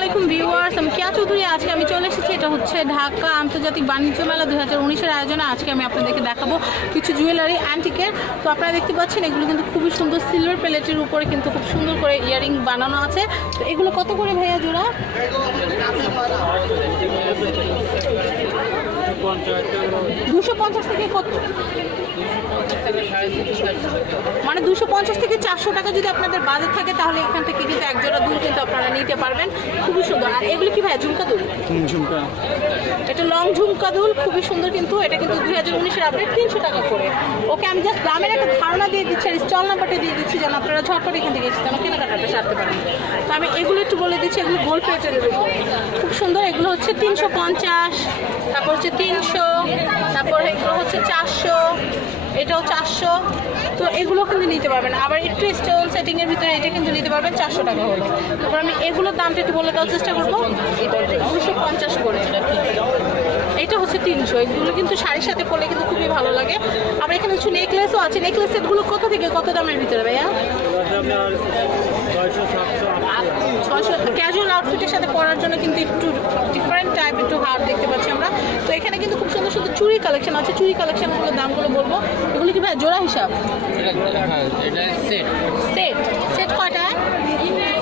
আলাইকুম ভিউয়ার্স, আমি কেয়া চৌধুরী, আজকে আমি চলে এসেছি, এটা হচ্ছে ঢাকা আন্তর্জাতিক বাণিজ্য মেলা দু হাজার উনিশের আয়োজনে। আজকে আমি আপনাদেরকে দেখাবো কিছু জুয়েলারি অ্যান্টিকের তো আপনারা দেখতে পাচ্ছেন, এগুলো কিন্তু খুবই সুন্দর সিলভার প্লেটের উপরে কিন্তু খুব সুন্দর করে ইয়ারিং বানানো আছে। তো এগুলো কত করে ভাইয়া জোড়া? দুশো পঞ্চাশ থেকে কত? মানে দুশো পঞ্চাশ থেকে চারশো টাকা যদি আপনাদের বাজেট থাকে তাহলে এখান থেকে কিন্তু এক জোড়া দুল কিন্তু আপনারা নিতে পারবেন। খুবই সুন্দর। আর এগুলো কি ভাইয়া ঝুমকা দুল? ঝুমকা। এটা লং ঝুমকা দুল খুবই সুন্দর কিন্তু। এটা কিন্তু দুই হাজার উনিশের আপডেট তিনশো টাকা করে। ওকে আমি জাস্ট দামের একটা ধারণা দিয়ে দিচ্ছি আর স্টল নাম্বারটা দিয়ে দিচ্ছি যেন আপনারা ঝটপট এখান থেকে এসে যেন কেনাকাটাটা সারতে পারেন। তো আমি এগুলো একটু বলে দিচ্ছি এগুলো গোল্ড প্লেটের খুব সুন্দর এগুলো হচ্ছে তিনশো পঞ্চাশ। হচ্ছে তিনশো, তারপর এগুলো হচ্ছে চারশো, এটাও চারশো। তো এগুলো কিন্তু নিতে পারবেন। আবার একটু স্টোন সেটিং এর ভিতরে এটা কিন্তু নিতে পারবেন চারশো টাকা হলে। তারপর আমি এগুলোর দামটা একটু বলে দেওয়ার চেষ্টা করব। দুশো পঞ্চাশ করে এটা হচ্ছে তিনশো। এগুলো কিন্তু শাড়ির সাথে পরলে কিন্তু খুবই ভালো লাগে। আবার এখানে কিছু নেকলেসও আছে। নেকলেস সেটগুলো কত থেকে, কত দামের ভিতরে ভাইয়া? সাথে পরার জন্য কিন্তু একটু ডিফারেন্ট টাইপ একটু হার দেখতে পাচ্ছি আমরা। তো এখানে কিন্তু খুব সুন্দর সুন্দর চুড়ি কালেকশন আছে। চুড়ি কালেকশনগুলোর দামগুলো বলব। এগুলো কি ভাই জোড়া হিসাব? সেট সেট সেট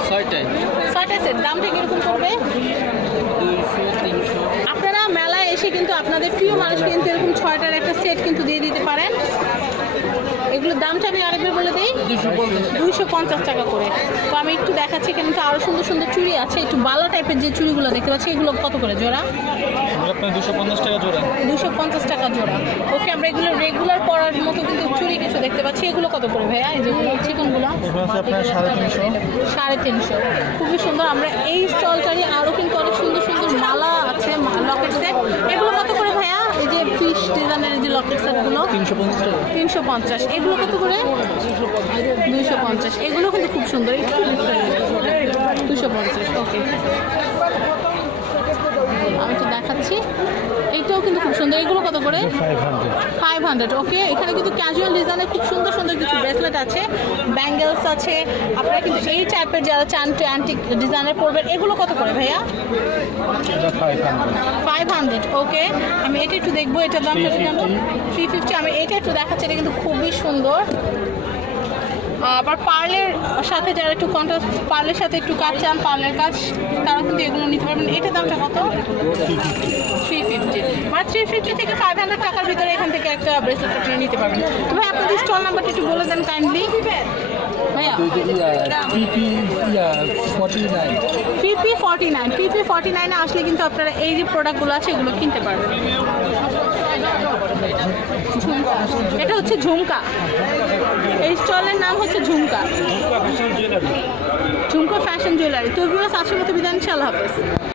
ছয়টায়। সেট দামটা কীরকম পড়বে? আপনারা মেলায় এসে কিন্তু আপনাদের প্রিয় মানুষকে কিন্তু এরকম ছয়টার একটা সেট কিন্তু দিয়ে দিতে পারেন। এগুলোর দামটা আমি আরেকবার বলে দুশো পঞ্চাশ টাকা। করে। তো আমি একটু দেখাচ্ছি এখানে তো আরও সুন্দর সুন্দর চুড়ি আছে একটু ভালো টাইপের যে চুড়িগুলো দেখতে পাচ্ছি এগুলো কত করে জোড়া? দুশো পঞ্চাশ টাকা জোড়া। দুশো পঞ্চাশ টাকা জোড়া। ওকে আমরা এগুলো রেগুলার পরার মতো কিন্তু চুড়ি কিছু দেখতে পাচ্ছি। এগুলো কত করে ভাইয়া? এই যেগুলো চিকনগুলো। আপনার সাড়ে তিনশো। সাড়ে তিনশো। খুবই সুন্দর। আমরা এই স্টলটারই আরও কিন্তু অনেক সুন্দর সুন্দর মালা আছে লকেট সেট এগুলো কত করে ভাইয়া এই যে ফিশ ডিজাইনের যে লকেট সেটগুলো? তিনশো পঞ্চাশ টাকা। তিনশো পঞ্চাশ। এগুলো কত করে? দুইশো পঞ্চাশ। এগুলো কিন্তু খুব সুন্দর। একটু দুশো পঞ্চাশ ওকে। আমি তো দেখাচ্ছি। এইটাও কিন্তু খুব সুন্দর। এগুলো কত করে? ফাইভ হান্ড্রেড ওকে এখানে কিন্তু ক্যাজুয়াল ডিজাইনের খুব সুন্দর সুন্দর কিছু ব্রেসলেট আছে ব্যাঙ্গেলস আছে। আপনারা কিন্তু এই টাইপের যারা চান টু অ্যান্টিক ডিজাইনের পরবেন এগুলো কত করে ভাইয়া? ফাইভ হান্ড্রেড ওকে আমি এটা একটু দেখব এটার দাম কত জানো? থ্রি ফিফটি আমি এটা একটু দেখাচ্ছি এটা কিন্তু খুবই সুন্দর। আবার পার্লের সাথে যারা একটু কন্ট্রাস্ট পার্লের সাথে একটু কাজ চান পার্লের কাজ তারা কিন্তু এগুলো এটার দামটা কত? থ্রি ফিফটি মানে থ্রি ফিফটি থেকে ফাইভ হান্ড্রেড টাকার ভিতরে এখান থেকে একটা ব্রেসলেট নিতে পারবেন। তো আপনাদের স্টল নাম্বারটা একটু বলে দেন কাইন্ডলি ভাইয়া? PP forty nine PP forty নাইনে আসলে কিন্তু আপনারা এই যে প্রোডাক্টগুলো আছে, এগুলো কিনতে পারবেন। ঝুমকা এটা হচ্ছে ঝুমকা। এই স্টলের নাম হচ্ছে ঝুমকা। ঝুমকা ফ্যাশন জুয়েলারি তো এগুলো আজকের মতো ইনশাআল্লাহ হাফেজ।